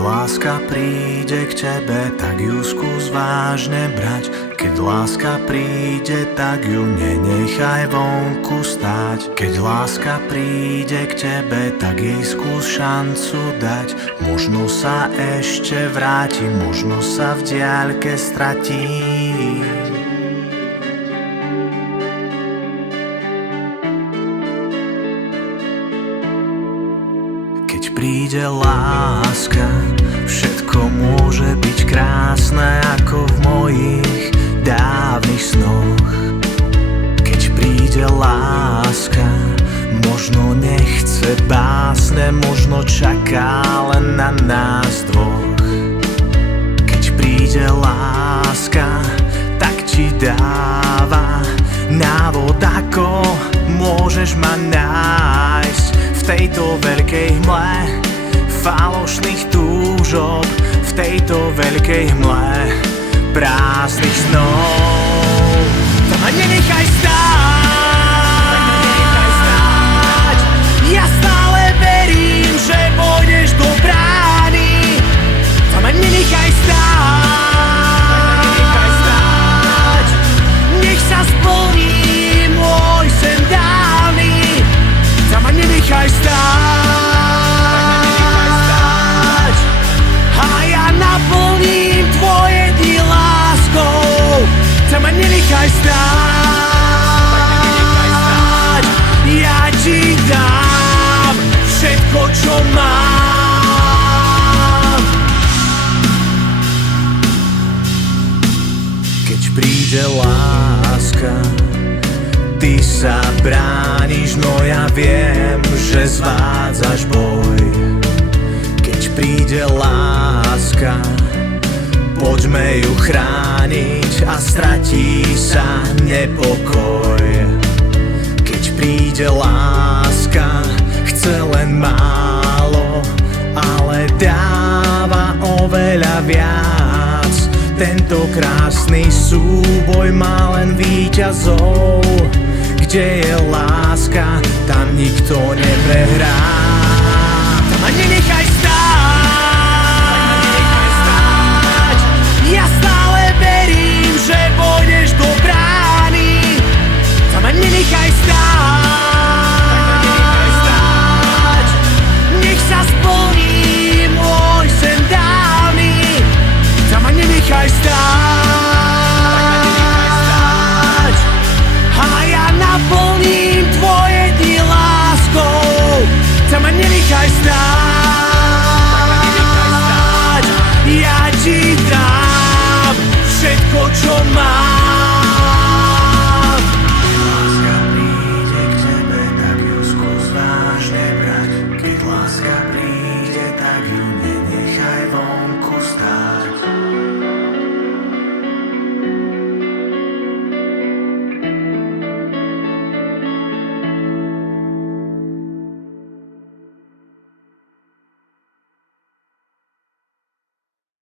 láska príde k tebe, tak ju skús vážne brať. Keď láska príde, tak ju nenechaj vonku stáť. Keď láska príde k tebe, tak jej skús šancu dať. Možno sa ešte vráti, možno sa v diaľke stratí. Keď príde láska, všetko môže byť krásne ako v mojich dávnych snoch. Keď príde láska, možno nechce básne, možno čaká len na nás dvoch. Keď príde láska, tak ti dáva návod, ako môžeš ma nájsť v tejto veľkej hmle falošných túžob, v tejto veľkej hmle prázdnych snov. To ma nenechaj stáť, ja stále verím, že pôjdeš do brány. To ma nenechaj stáť, nech sa splní môj sen dávny. To ma nenechaj stáť, a ja naplním tvoje dni láskou. To ma nenechaj stáť, ja ti dám všetko, čo mám. Keď príde láska, ty sa brániš, no ja viem, že zvádzaš boj. Keď príde láska, poďme ju chrániť a stratí sa nepokoj. Keď príde láska, chce len málo, ale dáva oveľa viac. Tento krásny súboj má len víťazov. Kde je láska, tam nikto neprehrá. Tam ma nenechaj stáť, ja stále verím, že pôjdeš do brány. Tam ma nenechaj stáť, nech sa splní môj sen dávny. Tam ma nenechaj stáť, a ja naplním tvoje dni láskou. Tam ma nenechaj stáť.